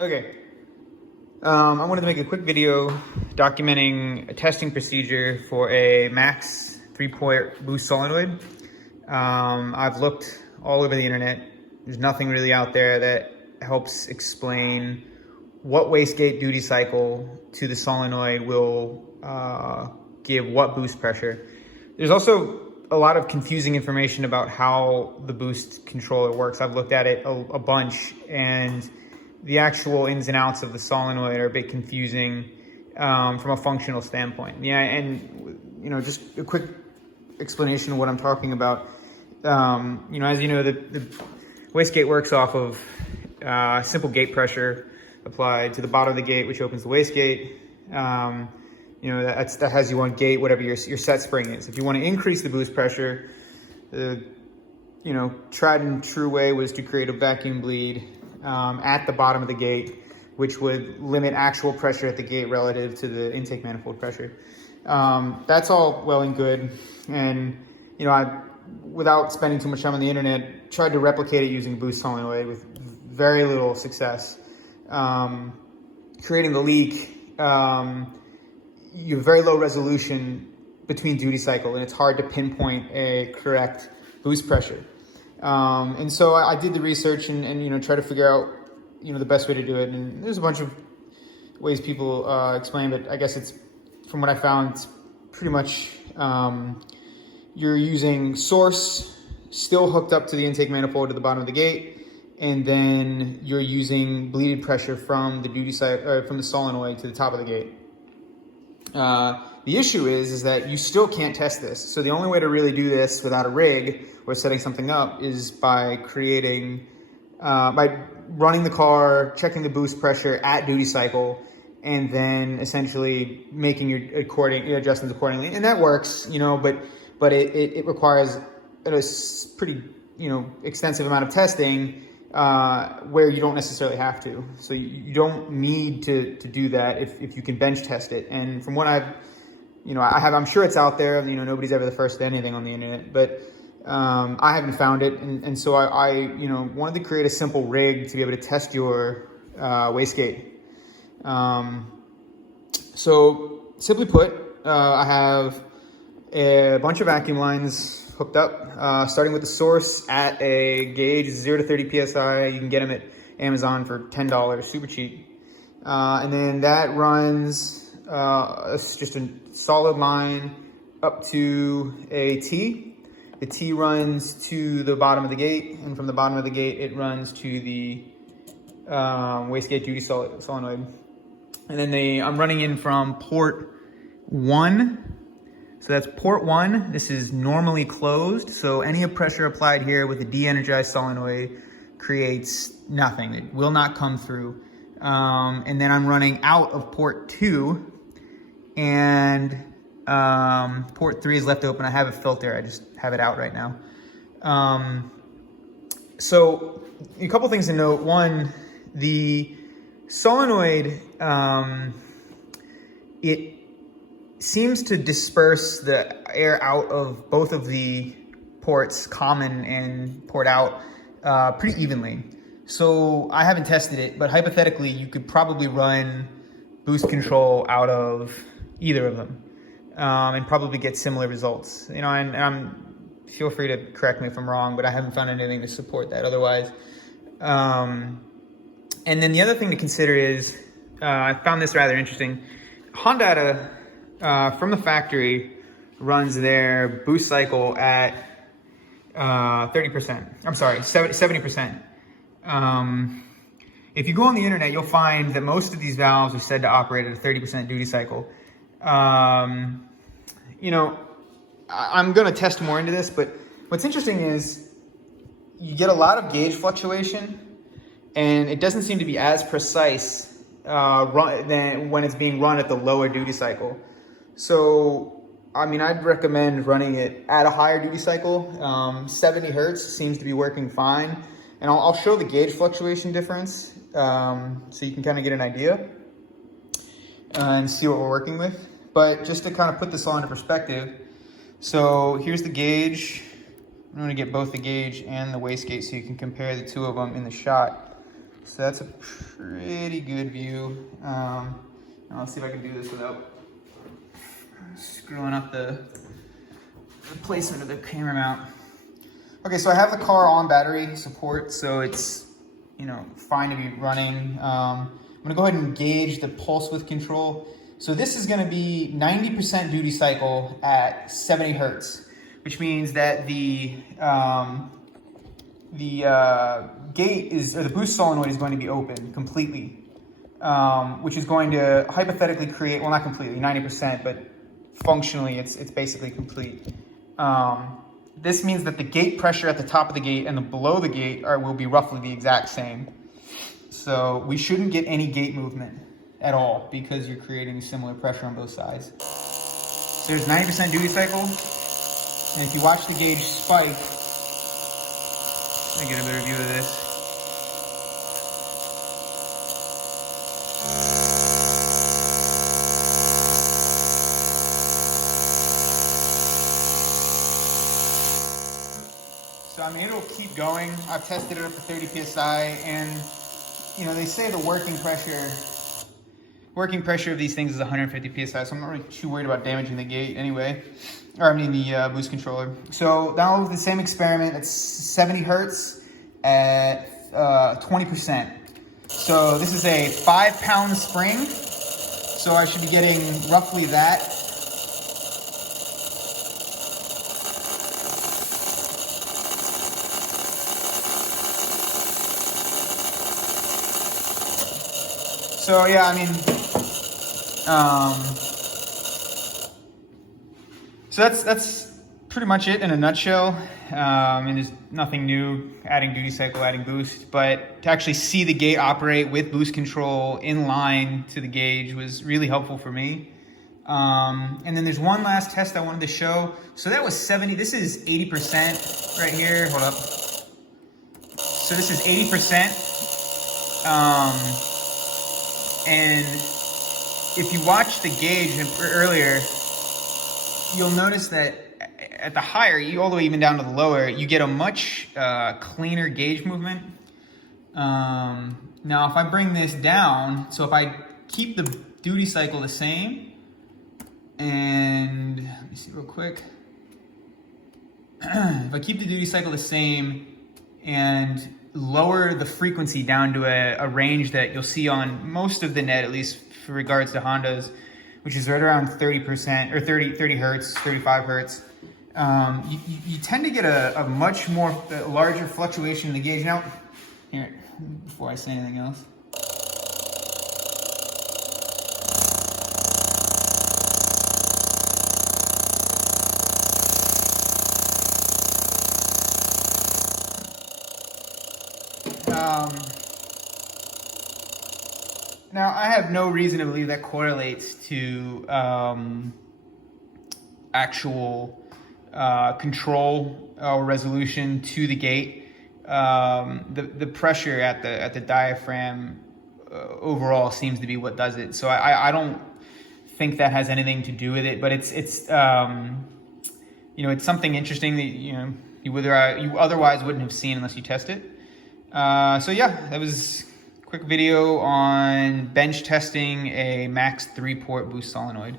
Okay, I wanted to make a quick video documenting a testing procedure for a max 3-port boost solenoid. I've looked all over the internet. There's nothing really out there that helps explain what wastegate duty cycle to the solenoid will give what boost pressure. There's also a lot of confusing information about how the boost controller works. I've looked at it a bunch, and the actual ins and outs of the solenoid are a bit confusing from a functional standpoint. Yeah, and just a quick explanation of what I'm talking about. As you know, the wastegate works off of simple gate pressure applied to the bottom of the gate, which opens the wastegate. That has you on gate, whatever your set spring is. If you want to increase the boost pressure, the tried and true way was to create a vacuum bleed at the bottom of the gate, which would limit actual pressure at the gate relative to the intake manifold pressure. That's all well and good, and I, without spending too much time on the internet, tried to replicate it using a boost solenoid with very little success. Creating the leak, you have very low resolution between duty cycle, and it's hard to pinpoint a correct boost pressure. And so I did the research and try to figure out the best way to do it. And there's a bunch of ways people explain, but I guess it's, from what I found, it's pretty much you're using source still hooked up to the intake manifold to the bottom of the gate, and then you're using bleeded pressure from the duty side, or from the solenoid to the top of the gate. The issue is that you still can't test this. So the only way to really do this without a rig or setting something up is by by running the car, checking the boost pressure at duty cycle, and then essentially making your adjustments accordingly. And that works, but it requires a pretty, extensive amount of testing where you don't necessarily have to. So you don't need to do that if you can bench test it. And from what I'm sure it's out there. Nobody's ever the first to anything on the internet, but I haven't found it. And so I wanted to create a simple rig to be able to test your wastegate. So simply put, I have a bunch of vacuum lines hooked up, starting with the source at a gauge 0 to 30 psi. You can get them at Amazon for $10, super cheap. And then that runs just a solid line up to a T. The T runs to the bottom of the gate, and from the bottom of the gate it runs to the wastegate duty solenoid. And then I'm running in from port 1. So that's port 1. This is normally closed, so any pressure applied here with a de-energized solenoid creates nothing. It will not come through. And then I'm running out of port 2, and port 3 is left open. I have a filter, I just have it out right now. So a couple things to note. One, the solenoid, it seems to disperse the air out of both of the ports, common and port out, pretty evenly. So I haven't tested it, but hypothetically you could probably run boost control out of either of them and probably get similar results. And feel free to correct me if I'm wrong, but I haven't found anything to support that otherwise. And then the other thing to consider is, I found this rather interesting. Hondata, from the factory, runs their boost cycle at 30%. I'm sorry, 70%. If you go on the internet, you'll find that most of these valves are said to operate at a 30% duty cycle. I'm going to test more into this, but what's interesting is you get a lot of gauge fluctuation, and it doesn't seem to be as precise than when it's being run at the lower duty cycle. So, I'd recommend running it at a higher duty cycle. 70 hertz seems to be working fine. And I'll show the gauge fluctuation difference so you can kind of get an idea and see what we're working with. But just to kind of put this all into perspective, so here's the gauge. I'm going to get both the gauge and the wastegate so you can compare the two of them in the shot. So that's a pretty good view. I'll see if I can do this without screwing up the placement of the camera mount. Okay, so I have the car on battery support, so it's, you know, fine to be running. I'm gonna go ahead and gauge the pulse width control. So this is gonna be 90% duty cycle at 70 Hertz, which means that the gate is, or the boost solenoid is going to be open completely, which is going to hypothetically create, well, not completely, 90%, but functionally it's basically complete. This means that the gate pressure at the top of the gate and the below the gate will be roughly the exact same. So we shouldn't get any gate movement at all because you're creating similar pressure on both sides. So there's 90% duty cycle, and if you watch the gauge spike, let me get a better view of this. So I mean, it'll keep going. I've tested it up to 30 PSI, and you know, they say the working pressure of these things is 150 PSI, so I'm not really too worried about damaging the gate anyway, or I mean the boost controller. So now the same experiment at 70 Hertz at 20%. So this is a 5-pound spring, so I should be getting roughly that. So yeah, I mean, so that's pretty much it in a nutshell. I mean, there's nothing new, adding duty cycle, adding boost, but to actually see the gate operate with boost control in line to the gauge was really helpful for me. And then there's one last test I wanted to show. So that was 70, this is 80% right here, hold up. So this is 80%. And if you watch the gauge earlier, you'll notice that at the higher, all the way even down to the lower, you get a much cleaner gauge movement. Now, if I bring this down, so if I keep the duty cycle the same, and let me see real quick. If I keep the duty cycle the same and lower the frequency down to a range that you'll see on most of the net, at least for regards to Hondas, which is right around 30% or 30 Hertz, 35 Hertz. You tend to get a much more larger fluctuation in the gauge. Now, here, before I say anything else. Now, I have no reason to believe that correlates to actual control or resolution to the gate. The pressure at the diaphragm overall seems to be what does it. So I don't think that has anything to do with it. But it's you know, it's something interesting that you otherwise wouldn't have seen unless you test it. So yeah, that was a quick video on bench testing a max 3-port boost solenoid.